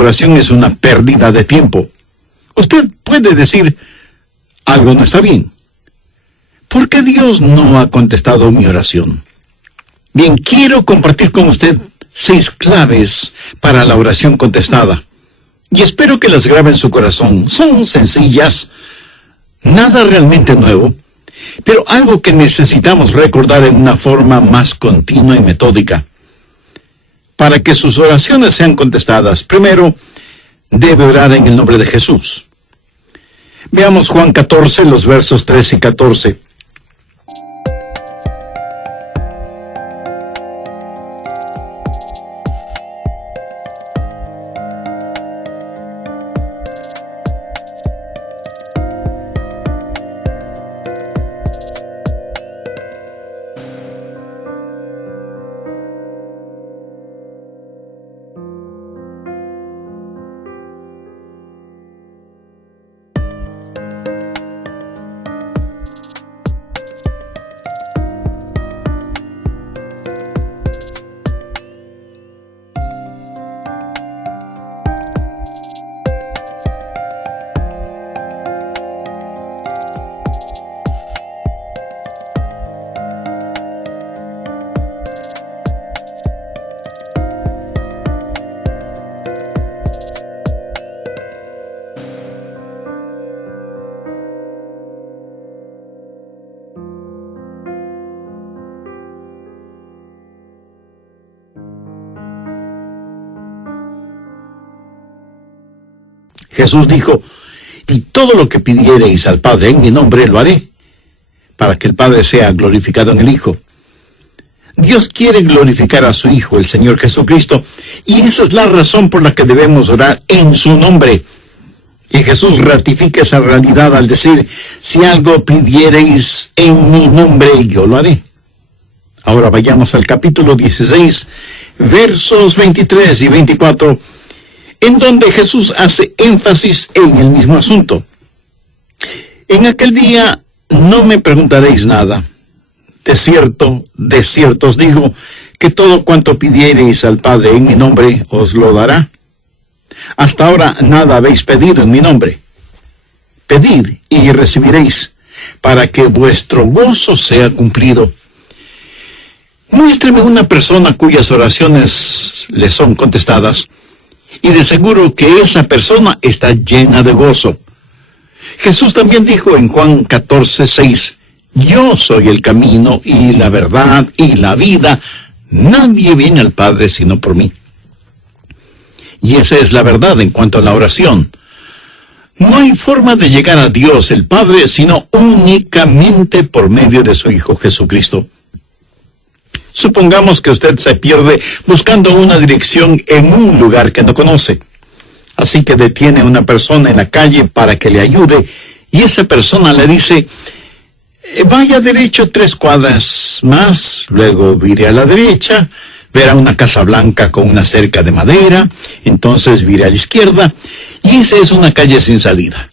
oración es una pérdida de tiempo. Usted puede decir, algo no está bien. ¿Por qué Dios no ha contestado mi oración? Bien, quiero compartir con usted 6 claves para la oración contestada. Y espero que las grabe en su corazón. Son sencillas, nada realmente nuevo, pero algo que necesitamos recordar en una forma más continua y metódica. Para que sus oraciones sean contestadas, primero, debe orar en el nombre de Jesús. Veamos Juan 14, los versos 13 y 14. Jesús dijo, y todo lo que pidiereis al Padre en mi nombre lo haré, para que el Padre sea glorificado en el Hijo. Dios quiere glorificar a su Hijo, el Señor Jesucristo, y esa es la razón por la que debemos orar en su nombre. Y Jesús ratifica esa realidad al decir, si algo pidiereis en mi nombre, yo lo haré. Ahora vayamos al capítulo 16, versos 23 y 24, en donde Jesús hace énfasis en el mismo asunto. En aquel día no me preguntaréis nada. De cierto os digo, que todo cuanto pidiereis al Padre en mi nombre, os lo dará. Hasta ahora nada habéis pedido en mi nombre. Pedid y recibiréis, para que vuestro gozo sea cumplido. Muéstreme una persona cuyas oraciones le son contestadas, y de seguro que esa persona está llena de gozo. Jesús también dijo en Juan 14:6, yo soy el camino y la verdad y la vida. Nadie viene al Padre sino por mí. Y esa es la verdad en cuanto a la oración. No hay forma de llegar a Dios el Padre sino únicamente por medio de su Hijo Jesucristo. Supongamos que usted se pierde buscando una dirección en un lugar que no conoce. Así que detiene a una persona en la calle para que le ayude, y esa persona le dice, vaya derecho 3 cuadras más, luego vire a la derecha, verá una casa blanca con una cerca de madera, entonces vire a la izquierda, y esa es una calle sin salida.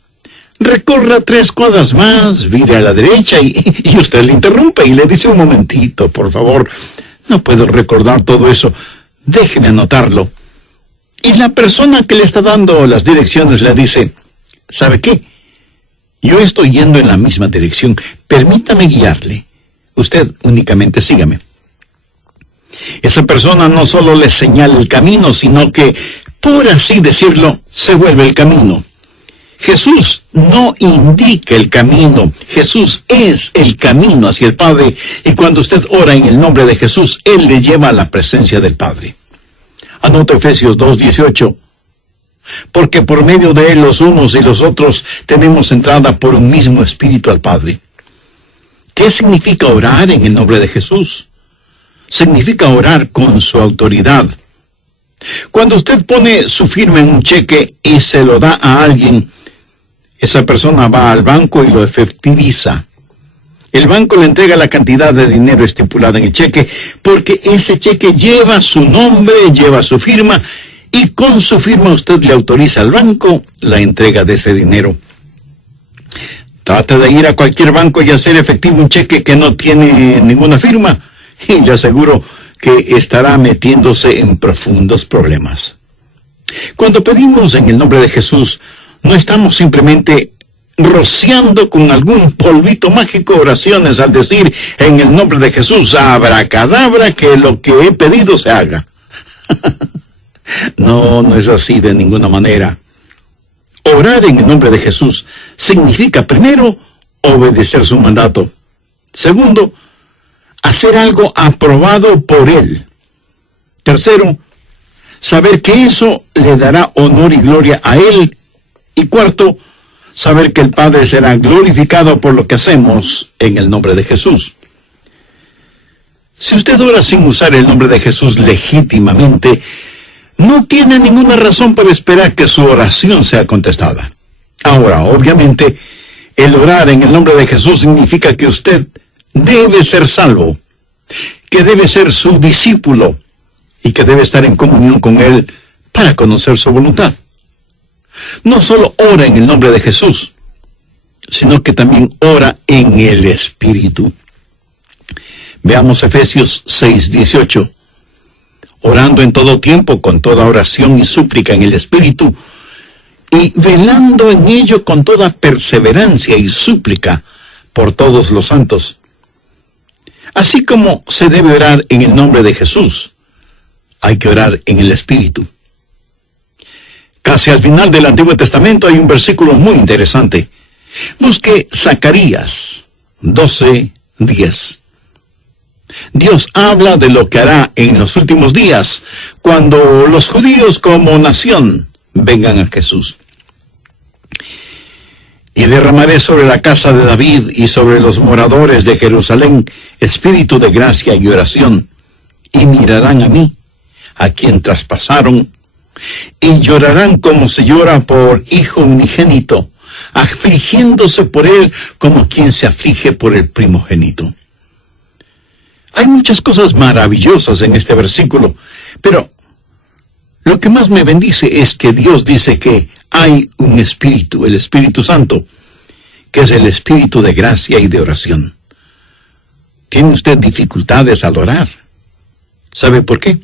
Recorra 3 cuadras más, vire a la derecha, y usted le interrumpe y le dice, un momentito, por favor, no puedo recordar todo eso, déjeme anotarlo. Y la persona que le está dando las direcciones le dice, ¿sabe qué? Yo estoy yendo en la misma dirección, permítame guiarle. Usted únicamente sígame. Esa persona no solo le señala el camino, sino que, por así decirlo, se vuelve el camino. Jesús no indica el camino, Jesús es el camino hacia el Padre, y cuando usted ora en el nombre de Jesús, Él le lleva a la presencia del Padre. Anota Efesios 2:18. Porque por medio de Él los unos y los otros tenemos entrada por un mismo Espíritu al Padre. ¿Qué significa orar en el nombre de Jesús? Significa orar con su autoridad. Cuando usted pone su firma en un cheque y se lo da a alguien, esa persona va al banco y lo efectiviza. El banco le entrega la cantidad de dinero estipulada en el cheque, porque ese cheque lleva su nombre, lleva su firma, y con su firma usted le autoriza al banco la entrega de ese dinero. Trate de ir a cualquier banco y hacer efectivo un cheque que no tiene ninguna firma, y le aseguro que estará metiéndose en profundos problemas. Cuando pedimos en el nombre de Jesús, no estamos simplemente rociando con algún polvito mágico oraciones al decir en el nombre de Jesús, abracadabra, que lo que he pedido se haga. No es así de ninguna manera. Orar en el nombre de Jesús significa, primero, obedecer su mandato. Segundo, hacer algo aprobado por Él. Tercero, saber que eso le dará honor y gloria a Él. Y cuarto, saber que el Padre será glorificado por lo que hacemos en el nombre de Jesús. Si usted ora sin usar el nombre de Jesús legítimamente, no tiene ninguna razón para esperar que su oración sea contestada. Ahora, obviamente, el orar en el nombre de Jesús significa que usted debe ser salvo, que debe ser su discípulo y que debe estar en comunión con Él para conocer su voluntad. No solo ora en el nombre de Jesús, sino que también ora en el Espíritu. Veamos Efesios 6:18. Orando en todo tiempo, con toda oración y súplica en el Espíritu, y velando en ello con toda perseverancia y súplica por todos los santos. Así como se debe orar en el nombre de Jesús, hay que orar en el Espíritu. Casi al final del Antiguo Testamento hay un versículo muy interesante. Busque Zacarías 12:10. Dios habla de lo que hará en los últimos días, cuando los judíos como nación vengan a Jesús. Y derramaré sobre la casa de David y sobre los moradores de Jerusalén espíritu de gracia y oración, y mirarán a mí, a quien traspasaron, y llorarán como se llora por hijo unigénito, afligiéndose por él como quien se aflige por el primogénito. Hay muchas cosas maravillosas en este versículo, pero lo que más me bendice es que Dios dice que hay un espíritu, el Espíritu Santo, que es el espíritu de gracia y de oración. ¿Tiene usted dificultades al orar? ¿Sabe por qué?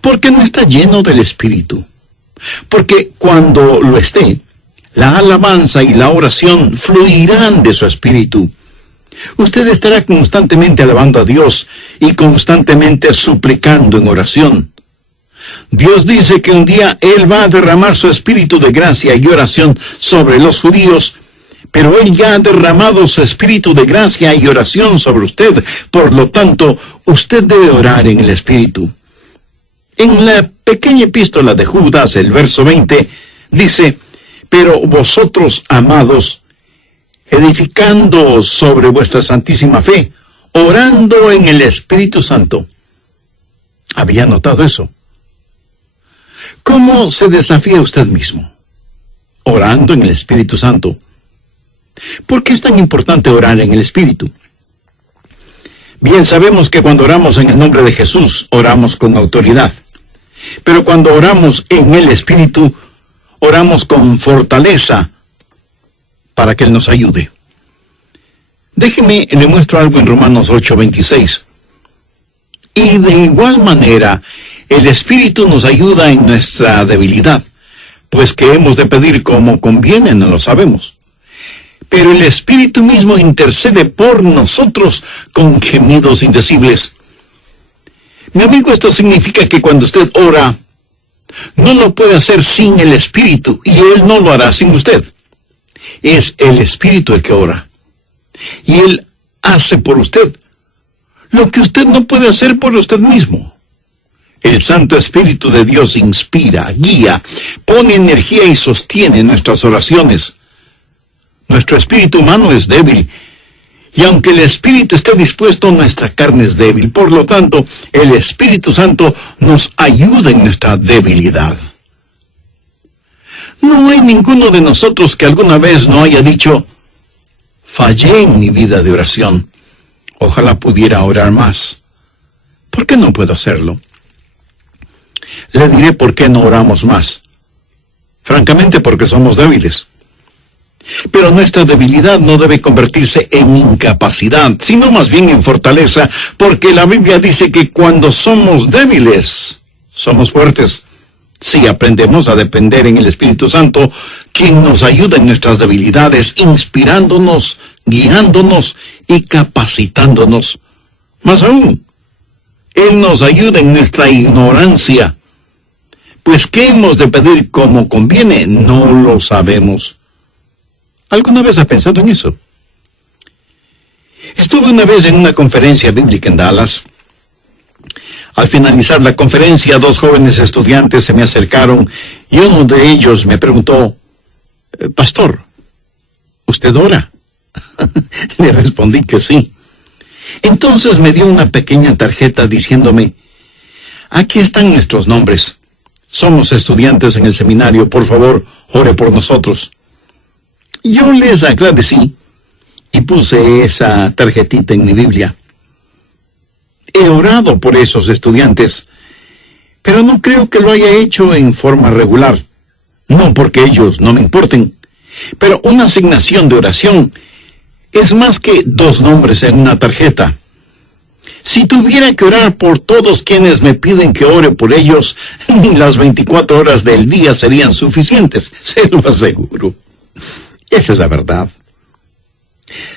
Porque no está lleno del Espíritu. Porque cuando lo esté, la alabanza y la oración fluirán de su espíritu. Usted estará constantemente alabando a Dios y constantemente suplicando en oración. Dios dice que un día Él va a derramar su espíritu de gracia y oración sobre los judíos, pero Él ya ha derramado su espíritu de gracia y oración sobre usted. Por lo tanto, usted debe orar en el Espíritu. En la pequeña epístola de Judas, el verso 20, dice, pero vosotros, amados, edificando sobre vuestra santísima fe, orando en el Espíritu Santo. ¿Había notado eso? ¿Cómo se desafía usted mismo? Orando en el Espíritu Santo. ¿Por qué es tan importante orar en el Espíritu? Bien, sabemos que cuando oramos en el nombre de Jesús, oramos con autoridad. Pero cuando oramos en el Espíritu, oramos con fortaleza para que Él nos ayude. Déjeme, le muestro algo en Romanos 8:26. Y de igual manera, el Espíritu nos ayuda en nuestra debilidad, pues que hemos de pedir como conviene, no lo sabemos. Pero el Espíritu mismo intercede por nosotros con gemidos indecibles. Mi amigo, esto significa que cuando usted ora, no lo puede hacer sin el Espíritu, y Él no lo hará sin usted. Es el Espíritu el que ora, y Él hace por usted lo que usted no puede hacer por usted mismo. El Santo Espíritu de Dios inspira, guía, pone energía y sostiene nuestras oraciones. Nuestro espíritu humano es débil, y aunque el espíritu esté dispuesto, nuestra carne es débil. Por lo tanto, el Espíritu Santo nos ayuda en nuestra debilidad. No hay ninguno de nosotros que alguna vez no haya dicho, fallé en mi vida de oración. Ojalá pudiera orar más. ¿Por qué no puedo hacerlo? Le diré por qué no oramos más. Francamente, porque somos débiles. Pero nuestra debilidad no debe convertirse en incapacidad, sino más bien en fortaleza, porque la Biblia dice que cuando somos débiles, somos fuertes. Si aprendemos a depender en el Espíritu Santo, quien nos ayuda en nuestras debilidades, inspirándonos, guiándonos y capacitándonos. Más aún, Él nos ayuda en nuestra ignorancia. Pues ¿qué hemos de pedir como conviene? No lo sabemos. ¿Alguna vez has pensado en eso? Estuve una vez en una conferencia bíblica en Dallas. Al finalizar la conferencia, 2 jóvenes estudiantes se me acercaron y uno de ellos me preguntó, «Pastor, ¿usted ora?» Le respondí que sí. Entonces me dio una pequeña tarjeta diciéndome, «Aquí están nuestros nombres. Somos estudiantes en el seminario, por favor, ore por nosotros». Yo les agradecí y puse esa tarjetita en mi Biblia. He orado por esos estudiantes, pero no creo que lo haya hecho en forma regular. No porque ellos no me importen, pero una asignación de oración es más que 2 nombres en una tarjeta. Si tuviera que orar por todos quienes me piden que ore por ellos, ni las 24 horas del día serían suficientes, se lo aseguro. Esa es la verdad.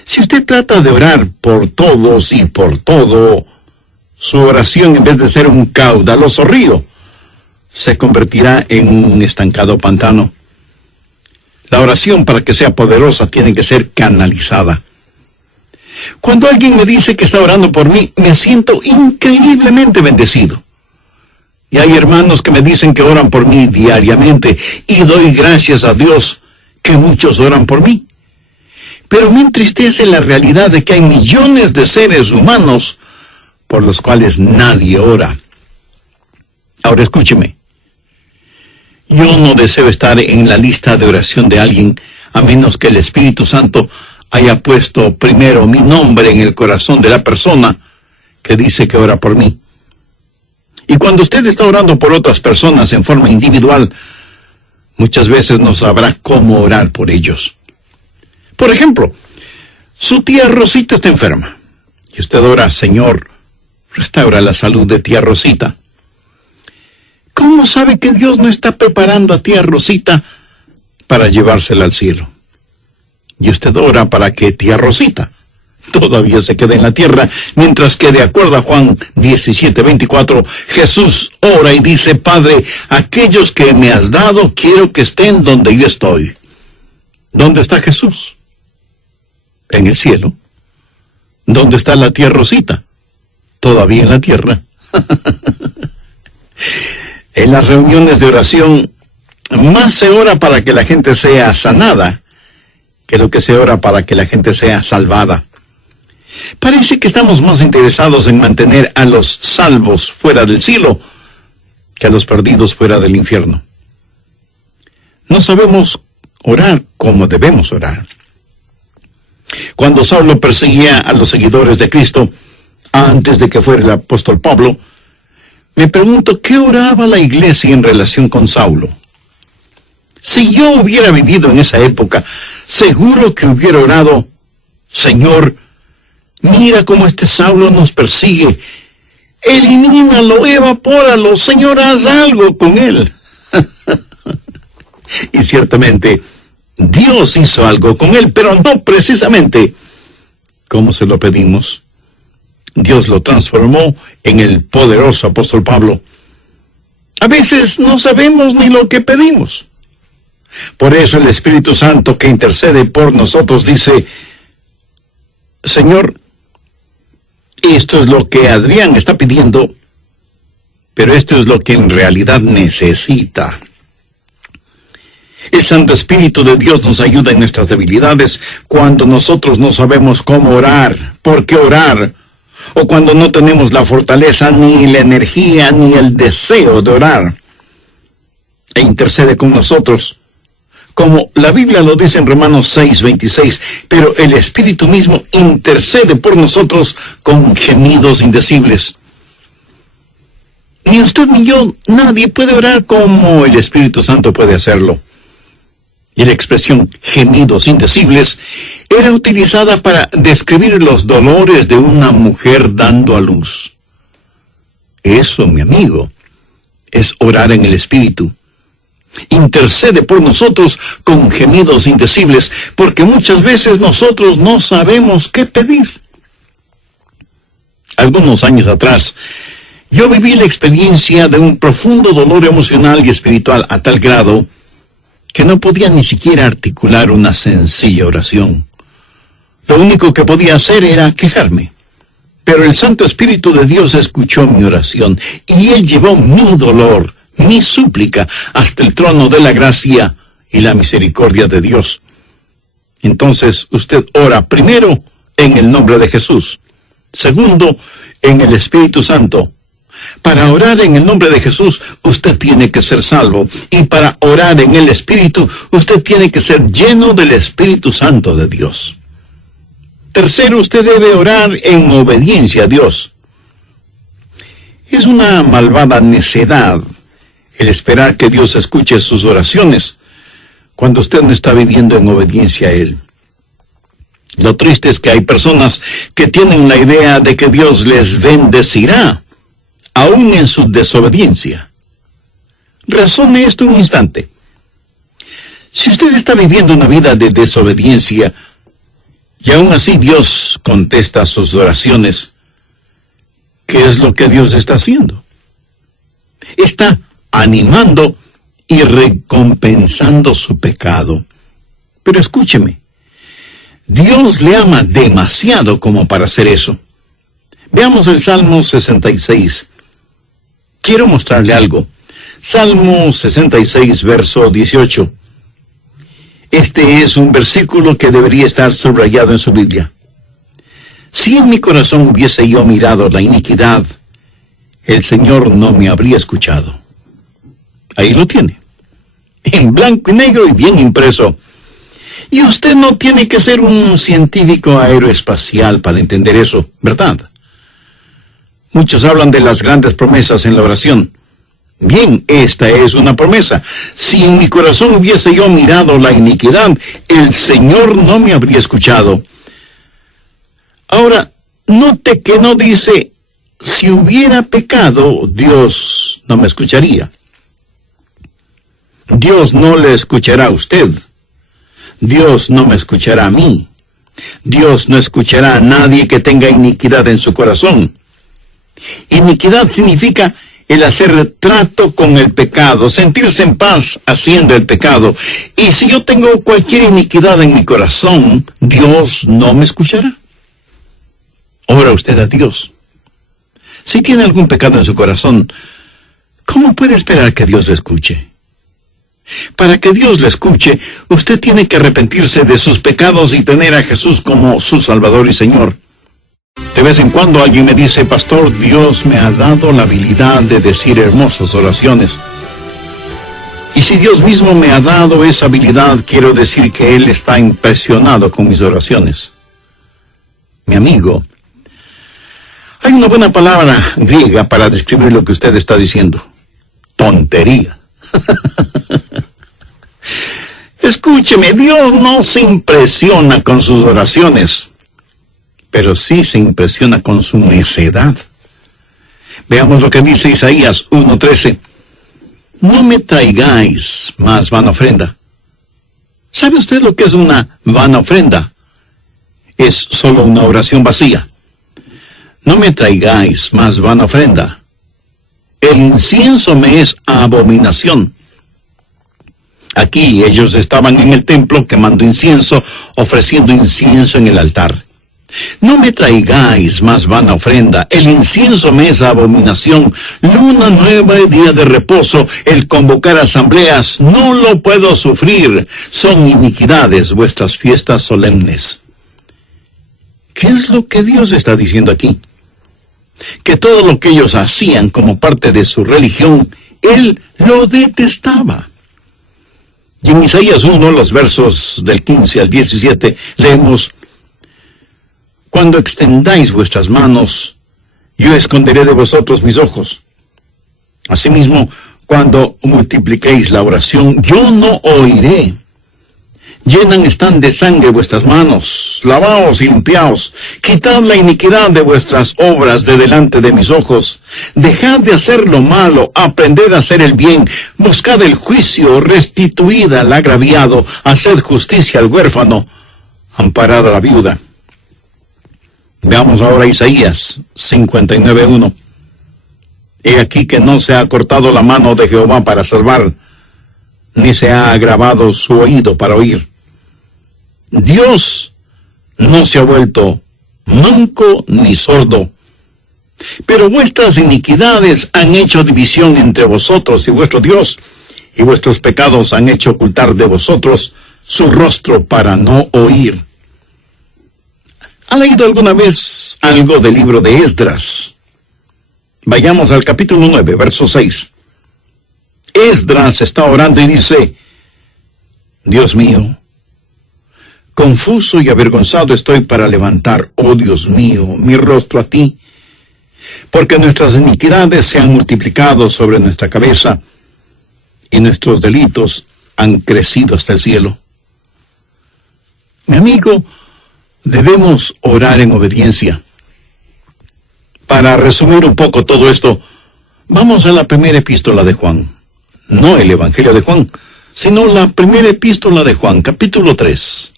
Si usted trata de orar por todos y por todo, su oración, en vez de ser un caudaloso río, se convertirá en un estancado pantano. La oración, para que sea poderosa, tiene que ser canalizada. Cuando alguien me dice que está orando por mí, me siento increíblemente bendecido. Y hay hermanos que me dicen que oran por mí diariamente, y doy gracias a Dios que muchos oran por mí. Pero me entristece la realidad de que hay millones de seres humanos por los cuales nadie ora. Ahora escúcheme. Yo no deseo estar en la lista de oración de alguien, a menos que el Espíritu Santo haya puesto primero mi nombre en el corazón de la persona que dice que ora por mí. Y cuando usted está orando por otras personas en forma individual, muchas veces no sabrá cómo orar por ellos. Por ejemplo, su tía Rosita está enferma, y usted ora, «Señor, restaura la salud de tía Rosita». ¿Cómo sabe que Dios no está preparando a tía Rosita para llevársela al cielo? Y usted ora para que tía Rosita todavía se quede en la tierra, mientras que, de acuerdo a Juan 17:24, Jesús ora y dice, «Padre, aquellos que me has dado, quiero que estén donde yo estoy». ¿Dónde está Jesús? En el cielo. ¿Dónde está la tía Rosita? Todavía en la tierra. En las reuniones de oración, más se ora para que la gente sea sanada que lo que se ora para que la gente sea salvada. Parece que estamos más interesados en mantener a los salvos fuera del cielo que a los perdidos fuera del infierno. No sabemos orar como debemos orar. Cuando Saulo perseguía a los seguidores de Cristo, antes de que fuera el apóstol Pablo, me pregunto, ¿qué oraba la iglesia en relación con Saulo? Si yo hubiera vivido en esa época, seguro que hubiera orado, «Señor, mira cómo este Saulo nos persigue. Elimínalo, evapóralo, Señor, haz algo con él». Y ciertamente, Dios hizo algo con él, pero no precisamente como se lo pedimos. Dios lo transformó en el poderoso apóstol Pablo. A veces no sabemos ni lo que pedimos. Por eso el Espíritu Santo que intercede por nosotros dice, «Señor, esto es lo que Adrián está pidiendo, pero esto es lo que en realidad necesita». El Santo Espíritu de Dios nos ayuda en nuestras debilidades cuando nosotros no sabemos cómo orar, por qué orar, o cuando no tenemos la fortaleza, ni la energía, ni el deseo de orar. E intercede con nosotros, como la Biblia lo dice en Romanos 6:26, pero el Espíritu mismo intercede por nosotros con gemidos indecibles. Ni usted ni yo, nadie puede orar como el Espíritu Santo puede hacerlo. Y la expresión gemidos indecibles era utilizada para describir los dolores de una mujer dando a luz. Eso, mi amigo, es orar en el Espíritu. Intercede por nosotros con gemidos indecibles, porque muchas veces nosotros no sabemos qué pedir. Algunos años atrás, yo viví la experiencia de un profundo dolor emocional y espiritual a tal grado que no podía ni siquiera articular una sencilla oración. Lo único que podía hacer era quejarme. Pero el Santo Espíritu de Dios escuchó mi oración y Él llevó mi dolor, mi súplica, hasta el trono de la gracia y la misericordia de Dios. Entonces usted ora primero en el nombre de Jesús, segundo en el Espíritu Santo. Para orar en el nombre de Jesús, usted tiene que ser salvo, y para orar en el Espíritu, usted tiene que ser lleno del Espíritu Santo de Dios. Tercero, usted debe orar en obediencia a Dios. Es una malvada necedad el esperar que Dios escuche sus oraciones cuando usted no está viviendo en obediencia a Él. Lo triste es que hay personas que tienen la idea de que Dios les bendecirá, aún en su desobediencia. Razone esto un instante. Si usted está viviendo una vida de desobediencia, y aún así Dios contesta sus oraciones, ¿qué es lo que Dios está haciendo? Está animando y recompensando su pecado. Pero escúcheme, Dios le ama demasiado como para hacer eso. Veamos el Salmo 66. Quiero mostrarle algo. Salmo 66, verso 18. Este es un versículo que debería estar subrayado en su Biblia. Si en mi corazón hubiese yo mirado la iniquidad, el Señor no me habría escuchado. Ahí lo tiene, en blanco y negro y bien impreso. Y usted no tiene que ser un científico aeroespacial para entender eso, ¿verdad? Muchos hablan de las grandes promesas en la oración. Bien, esta es una promesa. Si en mi corazón hubiese yo mirado la iniquidad, el Señor no me habría escuchado. Ahora, note que no dice, si hubiera pecado, Dios no me escucharía. Dios no le escuchará a usted. Dios no me escuchará a mí. Dios no escuchará a nadie que tenga iniquidad en su corazón. Iniquidad significa el hacer trato con el pecado, sentirse en paz haciendo el pecado. Y si yo tengo cualquier iniquidad en mi corazón, Dios no me escuchará. Ora usted a Dios. Si tiene algún pecado en su corazón, ¿cómo puede esperar que Dios le escuche? Para que Dios le escuche, usted tiene que arrepentirse de sus pecados y tener a Jesús como su Salvador y Señor. De vez en cuando alguien me dice, pastor, Dios me ha dado la habilidad de decir hermosas oraciones. Y si Dios mismo me ha dado esa habilidad, quiero decir que Él está impresionado con mis oraciones. Mi amigo, hay una buena palabra griega para describir lo que usted está diciendo. Tontería. Escúcheme, Dios no se impresiona con sus oraciones, pero sí se impresiona con su necedad. Veamos lo que dice Isaías 1:13. No me traigáis más vana ofrenda. ¿Sabe usted lo que es una vana ofrenda? Es solo una oración vacía. No me traigáis más vana ofrenda. El incienso me es abominación. Aquí ellos estaban en el templo quemando incienso, ofreciendo incienso en el altar. No me traigáis más vana ofrenda, el incienso me es abominación, luna nueva y día de reposo, el convocar asambleas, no lo puedo sufrir, son iniquidades vuestras fiestas solemnes. ¿Qué es lo que Dios está diciendo aquí? Que todo lo que ellos hacían como parte de su religión, Él lo detestaba. Y en Isaías 1, los versos del 15 al 17, leemos, cuando extendáis vuestras manos, yo esconderé de vosotros mis ojos. Asimismo, cuando multipliquéis la oración, yo no oiré. Llenan están de sangre vuestras manos. Lavaos y limpiaos. Quitad la iniquidad de vuestras obras de delante de mis ojos. Dejad de hacer lo malo, aprended a hacer el bien. Buscad el juicio, restituid al agraviado, haced justicia al huérfano, amparad a la viuda. Veamos ahora Isaías 59:1. He aquí que no se ha cortado la mano de Jehová para salvar, ni se ha agravado su oído para oír. Dios no se ha vuelto manco ni sordo, pero vuestras iniquidades han hecho división entre vosotros y vuestro Dios, y vuestros pecados han hecho ocultar de vosotros su rostro para no oír. ¿Ha leído alguna vez algo del libro de Esdras? Vayamos al capítulo 9, verso 6. Esdras está orando y dice: Dios mío, confuso y avergonzado estoy para levantar, oh Dios mío, mi rostro a ti, porque nuestras iniquidades se han multiplicado sobre nuestra cabeza, y nuestros delitos han crecido hasta el cielo. Mi amigo, debemos orar en obediencia. Para resumir un poco todo esto, vamos a la primera epístola de Juan. No el Evangelio de Juan, sino la primera epístola de Juan, capítulo 3,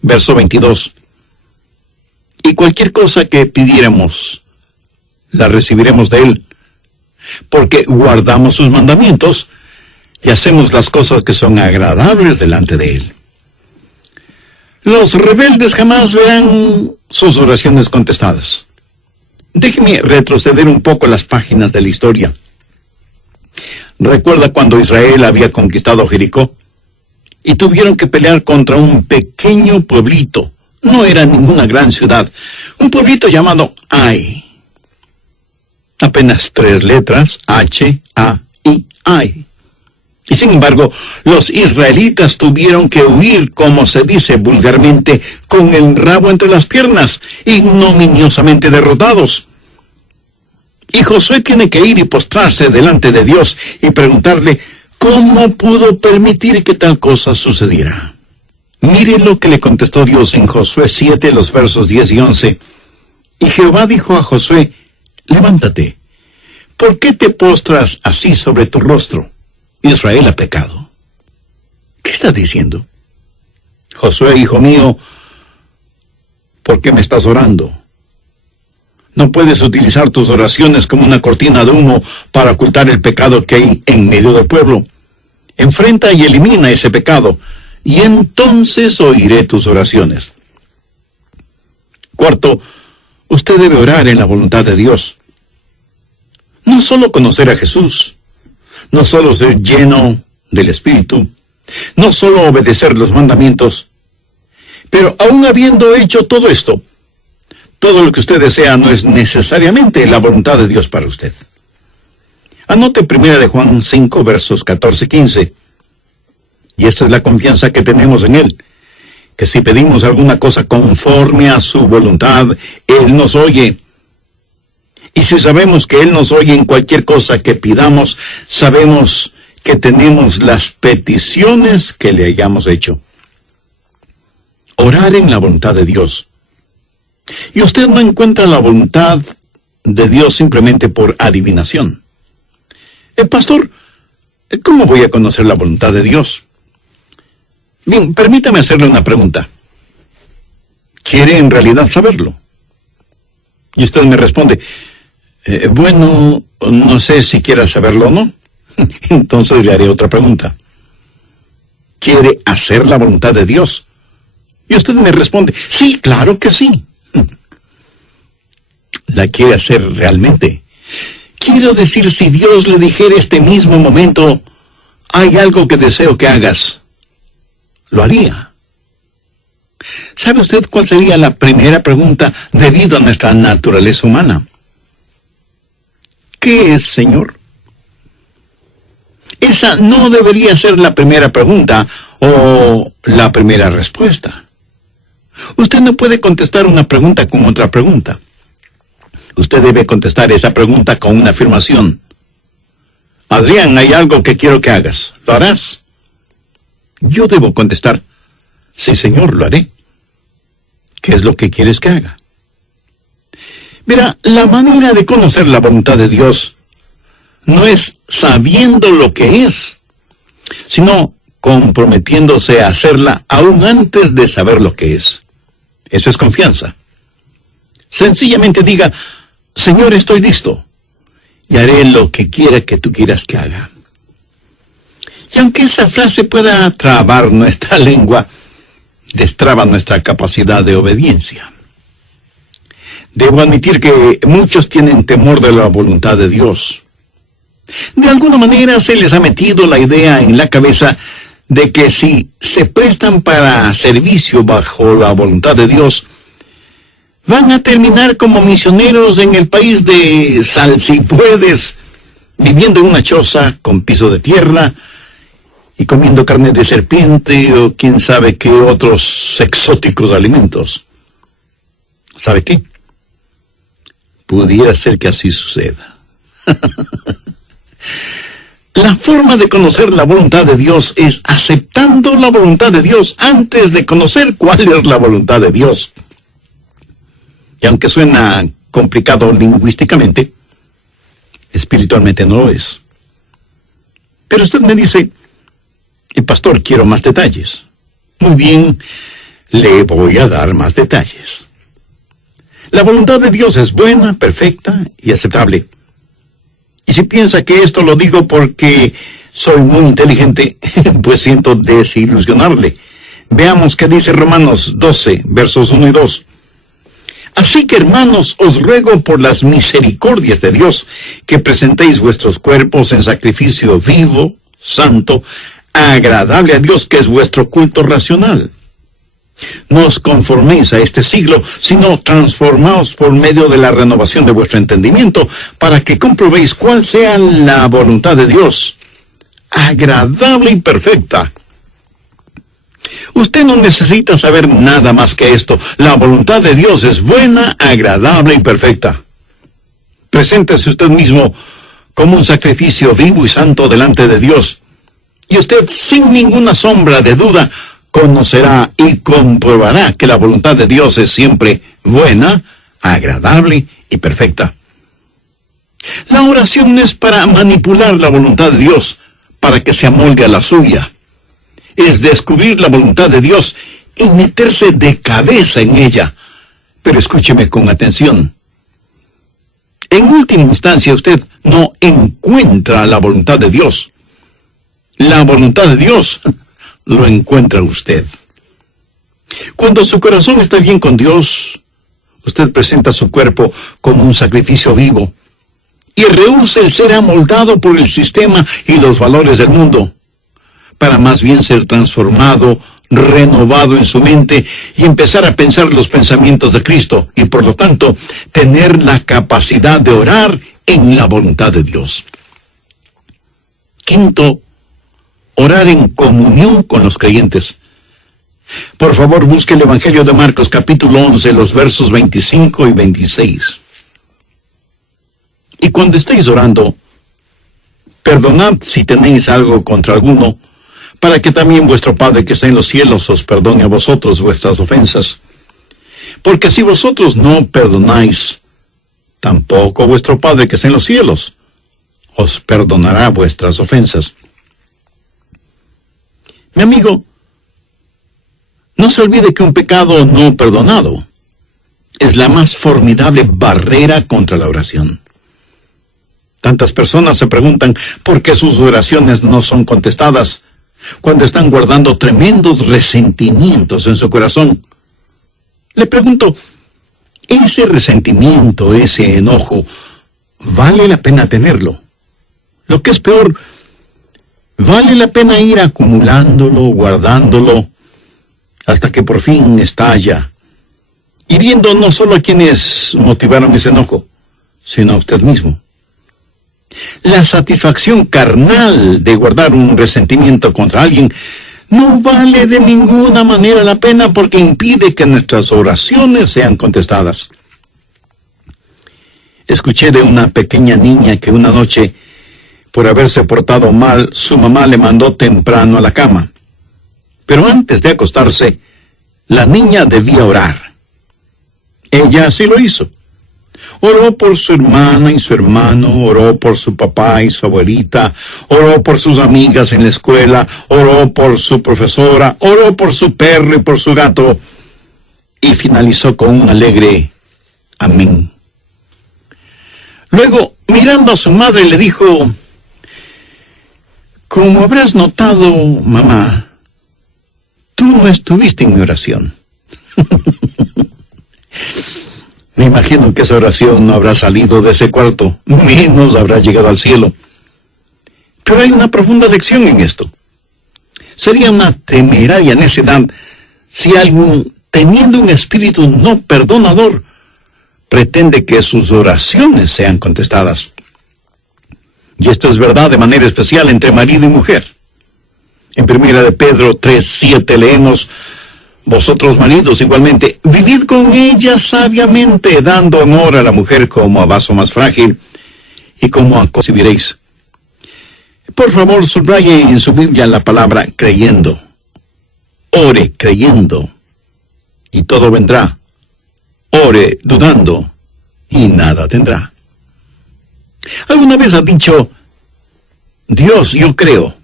verso 22. Y cualquier cosa que pidiéramos, la recibiremos de Él, porque guardamos sus mandamientos y hacemos las cosas que son agradables delante de Él. Los rebeldes jamás verán sus oraciones contestadas. Déjeme retroceder un poco las páginas de la historia. ¿Recuerda cuando Israel había conquistado Jericó? Y tuvieron que pelear contra un pequeño pueblito. No era ninguna gran ciudad. Un pueblito llamado Ai. Apenas 3 letras, H-A-I, Ai. Y sin embargo, los israelitas tuvieron que huir, como se dice vulgarmente, con el rabo entre las piernas, ignominiosamente derrotados. Y Josué tiene que ir y postrarse delante de Dios y preguntarle cómo pudo permitir que tal cosa sucediera. Mire lo que le contestó Dios en Josué 7, los versos 10 y 11. Y Jehová dijo a Josué: levántate, ¿por qué te postras así sobre tu rostro? Israel ha pecado. ¿Qué está diciendo? Josué, hijo mío, ¿por qué me estás orando? No puedes utilizar tus oraciones como una cortina de humo para ocultar el pecado que hay en medio del pueblo. Enfrenta y elimina ese pecado, y entonces oiré tus oraciones. Cuarto, usted debe orar en la voluntad de Dios. No solo conocer a Jesús, no solo ser lleno del Espíritu, no solo obedecer los mandamientos, pero aún habiendo hecho todo esto, todo lo que usted desea no es necesariamente la voluntad de Dios para usted. Anote 1 de Juan 5, versos 14 y 15. Y esta es la confianza que tenemos en Él, que si pedimos alguna cosa conforme a su voluntad, Él nos oye. Y si sabemos que Él nos oye en cualquier cosa que pidamos, sabemos que tenemos las peticiones que le hayamos hecho. Orar en la voluntad de Dios. Y usted no encuentra la voluntad de Dios simplemente por adivinación. Pastor, ¿cómo voy a conocer la voluntad de Dios? Bien, permítame hacerle una pregunta. ¿Quiere en realidad saberlo? Y usted me responde: bueno, no sé si quiera saberlo o no. Entonces le haré otra pregunta. ¿Quiere hacer la voluntad de Dios? Y usted me responde: sí, claro que sí. ¿La quiere hacer realmente? Quiero decir, si Dios le dijera este mismo momento: hay algo que deseo que hagas, ¿lo haría? ¿Sabe usted cuál sería la primera pregunta debido a nuestra naturaleza humana? ¿Qué es, Señor? Esa no debería ser la primera pregunta o la primera respuesta. Usted no puede contestar una pregunta con otra pregunta. Usted debe contestar esa pregunta con una afirmación. Adrián, hay algo que quiero que hagas. ¿Lo harás? Yo debo contestar: Sí, Señor, lo haré. ¿Qué es lo que quieres que haga? Mira, la manera de conocer la voluntad de Dios no es sabiendo lo que es, sino comprometiéndose a hacerla aún antes de saber lo que es. Eso es confianza. Sencillamente diga, Señor, estoy listo, y haré lo que quiera que tú quieras que haga. Y aunque esa frase pueda trabar nuestra lengua, destraba nuestra capacidad de obediencia. Debo admitir que muchos tienen temor de la voluntad de Dios. De alguna manera se les ha metido la idea en la cabeza de que si se prestan para servicio bajo la voluntad de Dios, van a terminar como misioneros en el país de salsipuedes, viviendo en una choza con piso de tierra y comiendo carne de serpiente o quién sabe qué otros exóticos alimentos. ¿Sabe qué? Pudiera ser que así suceda. La forma de conocer la voluntad de Dios es aceptando la voluntad de Dios antes de conocer cuál es la voluntad de Dios. Y aunque suena complicado lingüísticamente, espiritualmente no lo es. Pero usted me dice, pastor, quiero más detalles. Muy bien, le voy a dar más detalles. La voluntad de Dios es buena, perfecta y aceptable. Y si piensa que esto lo digo porque soy muy inteligente, pues siento desilusionarle. Veamos qué dice Romanos 12, versos 1 y 2. Así que, hermanos, os ruego por las misericordias de Dios, que presentéis vuestros cuerpos en sacrificio vivo, santo, agradable a Dios, que es vuestro culto racional. No os conforméis a este siglo, sino transformaos por medio de la renovación de vuestro entendimiento, para que comprobéis cuál sea la voluntad de Dios, agradable y perfecta. Usted no necesita saber nada más que esto. La voluntad de Dios es buena, agradable y perfecta. Preséntese usted mismo como un sacrificio vivo y santo delante de Dios, y usted, sin ninguna sombra de duda, conocerá y comprobará que la voluntad de Dios es siempre buena, agradable y perfecta. La oración no es para manipular la voluntad de Dios, para que se amolde a la suya. Es descubrir la voluntad de Dios y meterse de cabeza en ella. Pero escúcheme con atención. En última instancia, usted no encuentra la voluntad de Dios. La voluntad de Dios lo encuentra usted. Cuando su corazón está bien con Dios, usted presenta su cuerpo como un sacrificio vivo y rehúsa el ser amoldado por el sistema y los valores del mundo, para más bien ser transformado, renovado en su mente y empezar a pensar los pensamientos de Cristo y, por lo tanto, tener la capacidad de orar en la voluntad de Dios. Quinto, orar en comunión con los creyentes. Por favor, busque el Evangelio de Marcos, capítulo 11, los versos 25 y 26. Y cuando estéis orando, perdonad si tenéis algo contra alguno, para que también vuestro Padre que está en los cielos os perdone a vosotros vuestras ofensas. Porque si vosotros no perdonáis, tampoco vuestro Padre que está en los cielos os perdonará vuestras ofensas. Mi amigo, no se olvide que un pecado no perdonado es la más formidable barrera contra la oración. Tantas personas se preguntan por qué sus oraciones no son contestadas cuando están guardando tremendos resentimientos en su corazón. Le pregunto, ¿ese resentimiento, ese enojo, vale la pena tenerlo? Lo que es peor, ¿vale la pena ir acumulándolo, guardándolo, hasta que por fin estalla, hiriendo no solo a quienes motivaron ese enojo, sino a usted mismo? La satisfacción carnal de guardar un resentimiento contra alguien no vale de ninguna manera la pena, porque impide que nuestras oraciones sean contestadas. Escuché de una pequeña niña que una noche, por haberse portado mal, su mamá le mandó temprano a la cama. Pero antes de acostarse, la niña debía orar. Ella así lo hizo. Oró por su hermana y su hermano, oró por su papá y su abuelita, oró por sus amigas en la escuela, oró por su profesora, oró por su perro y por su gato, y finalizó con un alegre amén. Luego, mirando a su madre, le dijo: como habrás notado, mamá, tú no estuviste en mi oración. Me imagino que esa oración no habrá salido de ese cuarto, menos habrá llegado al cielo. Pero hay una profunda lección en esto. Sería una temeraria necedad si alguien, teniendo un espíritu no perdonador, pretende que sus oraciones sean contestadas. Y esto es verdad de manera especial entre marido y mujer. En 1 de Pedro 3:7 leemos: vosotros maridos igualmente, vivid con ella sabiamente, dando honor a la mujer como a vaso más frágil y como a concibiréis. Por favor, subraye en su Biblia la palabra creyendo. Ore creyendo, y todo vendrá. Ore dudando, y nada tendrá. ¿Alguna vez ha dicho: Dios, yo creo,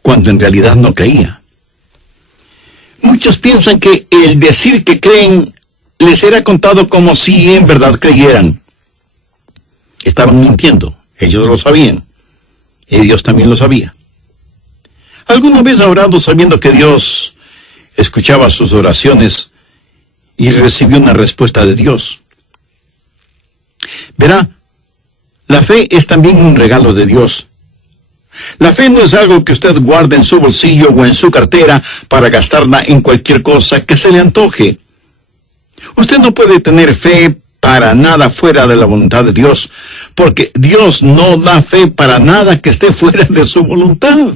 cuando en realidad no creía? Muchos piensan que el decir que creen les será contado como si en verdad creyeran. Estaban mintiendo, ellos lo sabían, y Dios también lo sabía. ¿Alguna vez ha orado sabiendo que Dios escuchaba sus oraciones y recibió una respuesta de Dios? Verá, la fe es también un regalo de Dios. La fe no es algo que usted guarde en su bolsillo o en su cartera para gastarla en cualquier cosa que se le antoje. Usted no puede tener fe para nada fuera de la voluntad de Dios, porque Dios no da fe para nada que esté fuera de su voluntad.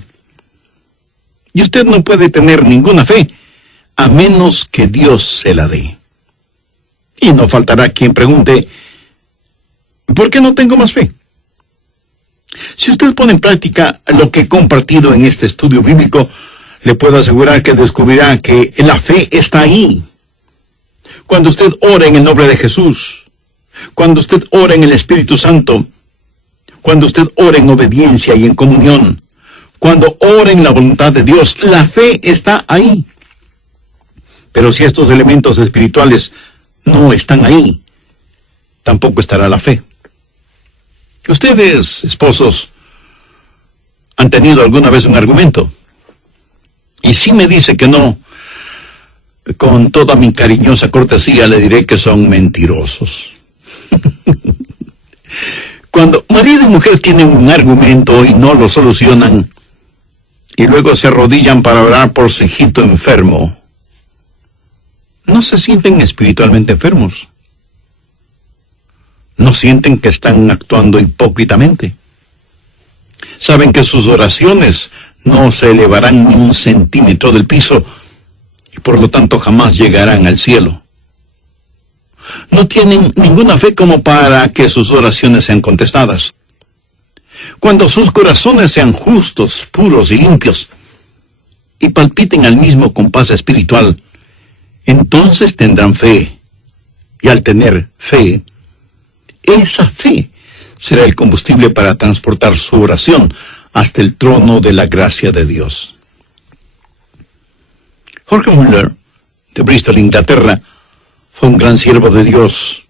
Y usted no puede tener ninguna fe a menos que Dios se la dé. Y no faltará quien pregunte: ¿por qué no tengo más fe? Si usted pone en práctica lo que he compartido en este estudio bíblico, le puedo asegurar que descubrirá que la fe está ahí. Cuando usted ora en el nombre de Jesús, cuando usted ora en el Espíritu Santo, cuando usted ora en obediencia y en comunión, cuando ora en la voluntad de Dios, la fe está ahí. Pero si estos elementos espirituales no están ahí, tampoco estará la fe. Ustedes, esposos, ¿han tenido alguna vez un argumento? Y si me dice que no, con toda mi cariñosa cortesía le diré que son mentirosos. Cuando marido y mujer tienen un argumento y no lo solucionan, y luego se arrodillan para orar por su hijito enfermo, ¿no se sienten espiritualmente enfermos? ¿No sienten que están actuando hipócritamente? Saben que sus oraciones no se elevarán ni un centímetro del piso y por lo tanto jamás llegarán al cielo. No tienen ninguna fe como para que sus oraciones sean contestadas. Cuando sus corazones sean justos, puros y limpios y palpiten al mismo compás espiritual, entonces tendrán fe. Y al tener fe, esa fe será el combustible para transportar su oración hasta el trono de la gracia de Dios. Jorge Muller, de Bristol, Inglaterra, fue un gran siervo de Dios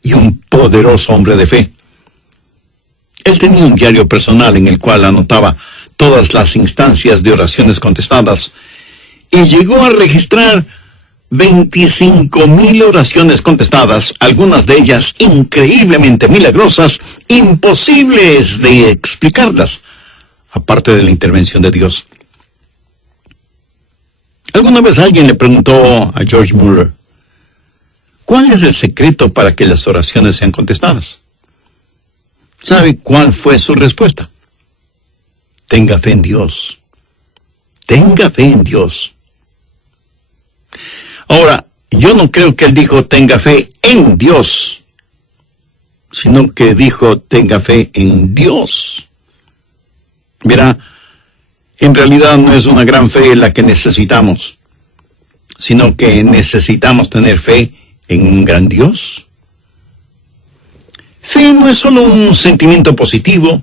y un poderoso hombre de fe. Él tenía un diario personal en el cual anotaba todas las instancias de oraciones contestadas y llegó a registrar 25,000 oraciones contestadas, algunas de ellas increíblemente milagrosas, imposibles de explicarlas, aparte de la intervención de Dios. Alguna vez alguien le preguntó a George Muller: ¿cuál es el secreto para que las oraciones sean contestadas? ¿Sabe cuál fue su respuesta? Tenga fe en Dios. Tenga fe en Dios. Ahora, yo no creo que él dijo tenga fe en Dios, sino que dijo tenga fe en Dios. Verá, En realidad no es una gran fe la que necesitamos, sino que necesitamos tener fe en un gran Dios. Fe no es solo un sentimiento positivo,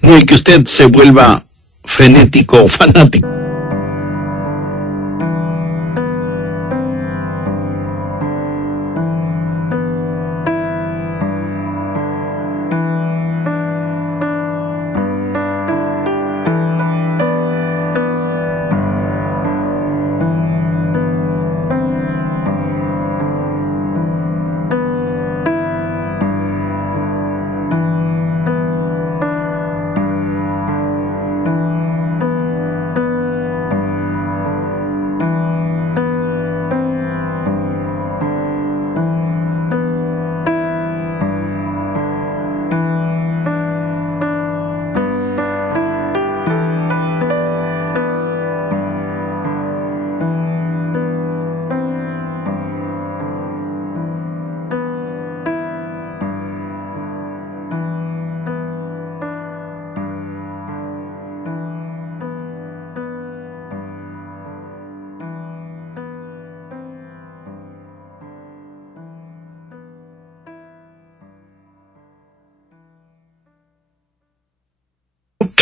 ni el que usted se vuelva frenético o fanático.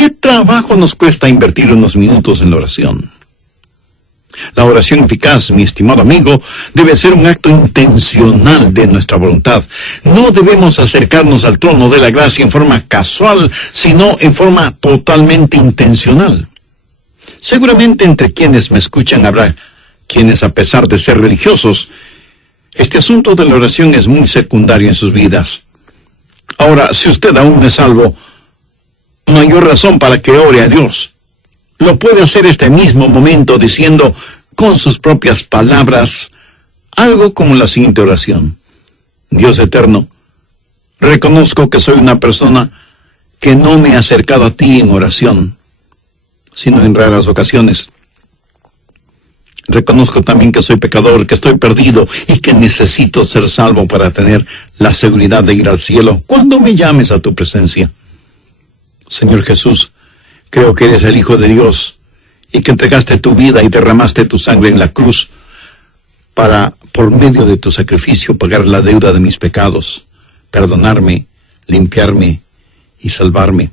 ¿Qué trabajo nos cuesta invertir unos minutos en la oración? La oración eficaz, mi estimado amigo, debe ser un acto intencional de nuestra voluntad. No debemos acercarnos al trono de la gracia en forma casual, sino en forma totalmente intencional. Seguramente entre quienes me escuchan habrá quienes, a pesar de ser religiosos, este asunto de la oración es muy secundario en sus vidas. Ahora, si usted aún no es salvo, mayor razón para que ore a Dios. Lo puede hacer este mismo momento diciendo con sus propias palabras algo como la siguiente oración. Dios eterno, reconozco que soy una persona que no me ha acercado a ti en oración, sino en raras ocasiones. Reconozco también que soy pecador, que estoy perdido y que necesito ser salvo para tener la seguridad de ir al cielo cuando me llames a tu presencia. Señor Jesús, creo que eres el Hijo de Dios y que entregaste tu vida y derramaste tu sangre en la cruz para, por medio de tu sacrificio, pagar la deuda de mis pecados, perdonarme, limpiarme y salvarme.